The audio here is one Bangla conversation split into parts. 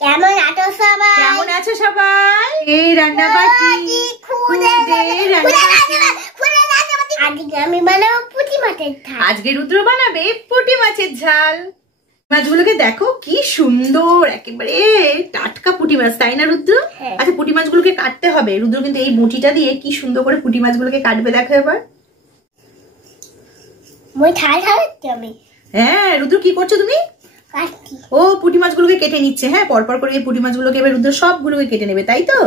কেমন আছো সবাই? কেমন আছো সবাই? এই রান্না বাটি আজকে আমি বানাবো পুঁটি মাছের ঝাল। আজকে রুদ্র বানাবে পুঁটি মাছের ঝাল। মাছগুলোকে দেখো কি সুন্দর, একেবারে টাটকা পুঁটি মাছ, তাই না রুদ্র? আচ্ছা, পুঁটি মাছগুলোকে কাটতে হবে। রুদ্র কিন্তু এই বটিটা দিয়ে কি সুন্দর করে পুঁটি মাছগুলোকে কাটবে, দেখো এবার। হ্যাঁ রুদ্র, কি করছো তুমি? ও পুঁটি মাছগুলোকে কেটে নিচ্ছে। হ্যাঁ, পরপর করে এই পুঁটি মাছগুলোকে এবার রুদ্র সবগুলোকে কেটে নেবে, তাই তো?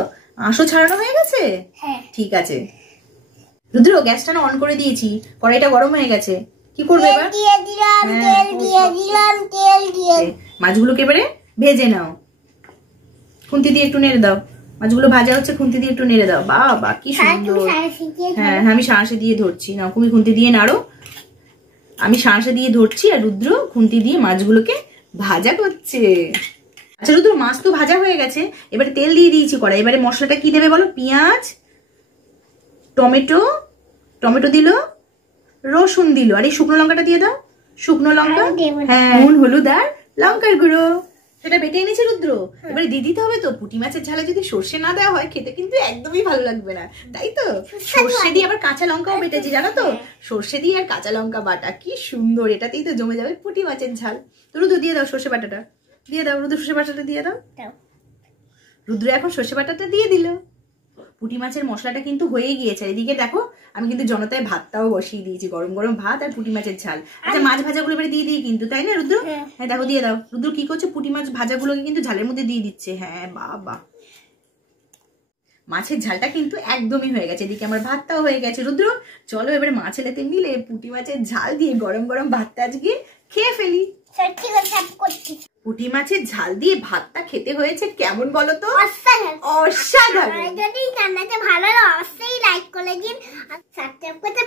আঁশও ছাড়ানো হয়ে গেছে? ঠিক আছে রুদ্র, গ্যাসটা অন করে দিয়েছি, কড়াইটা গরম হয়ে গেছে। কি করবে এবার? মাছগুলোকে এবারে ভেজে নাও, খুন্তি দিয়ে একটু নেড়ে দাও। মাছগুলো ভাজা হচ্ছে, খুন্তি দিয়ে একটু নেড়ে দাও। বাবা কি সুন্দর। হ্যাঁ হ্যাঁ, আমি শাঁসে দিয়ে ধরছি, নাও তুমি খুন্তি দিয়ে নাড়ো। আমি শাঁসে দিয়ে ধরছি আর রুদ্র খুন্তি দিয়ে মাছগুলোকে ভাজা করছে। আচ্ছা রুদ্র, মাছ তো ভাজা হয়ে গেছে, এবারে তেল দিয়ে দিয়েছি কড়াই। এবারে মশলাটা কি দেবে বলো? পেঁয়াজ, টমেটো দিল, রসুন দিল, আর এই শুকনো লঙ্কাটা দিয়ে দাও। শুকনো লঙ্কা, হ্যাঁ, নুন, হলুদ আর লঙ্কার গুঁড়ো, সেটা বেটে এনেছে রুদ্র। এবারে দিয়ে দিতে হবে তো। পুঁটি মাছের ঝালে যদি সর্ষে না দেওয়া হয় খেতে কিন্তু একদমই ভালো লাগবে না, তাই তো? সর্ষে দিয়ে আবার কাঁচা লঙ্কাও বেটেছি, জানো তো? সর্ষে দিয়ে আর কাঁচা লঙ্কা বাটা, কি সুন্দর। এটাতেই তো জমে যাবে পুঁটি মাছের ঝাল। তো রুদ্র দিয়ে দাও সর্ষে বাটাটা, দিয়ে দাও রুদ্র, সর্ষে বাটাটা দিয়ে দাও। রুদ্র এখন সর্ষে বাটাটা দিয়ে দিল। পুঁটি মাছের মশলাটা কিন্তু হয়ে গিয়েছে। এদিকে দেখো, আমি কিন্তু জনতায় ভাতটাও বসিয়ে দিয়েছি, গরম গরম ভাত আর পুঁটি মাছের ঝাল। আচ্ছা, মাছ ভাজাগুলো এবারে দিয়ে দিই কিন্তু, তাই না রুদ্র? হ্যাঁ দেখো, দিয়ে দাও। রুদ্র কি করছে? পুঁটি মাছ ভাজাগুলোকে কিন্তু ঝালের মধ্যে দিয়ে দিচ্ছে। হ্যাঁ বাবা, মাছের ঝালটা কিন্তু একদমই হয়ে গেছে। এদিকে আমার ভাতটাও হয়ে গেছে। রুদ্র চলো এবারে মা ছেলেতে মিলে পুঁটি মাছের ঝাল দিয়ে গরম গরম ভাতটা আজকে খেয়ে ফেলি। পুঁটি মাছের ঝাল দিয়ে ভাতটা খেতে হয়েছে কেমন বলো তো? অসাধারণ। যদি জানাতে ভালো লাগে অবশ্যই লাইক করে দিন আর সাবস্ক্রাইব করতে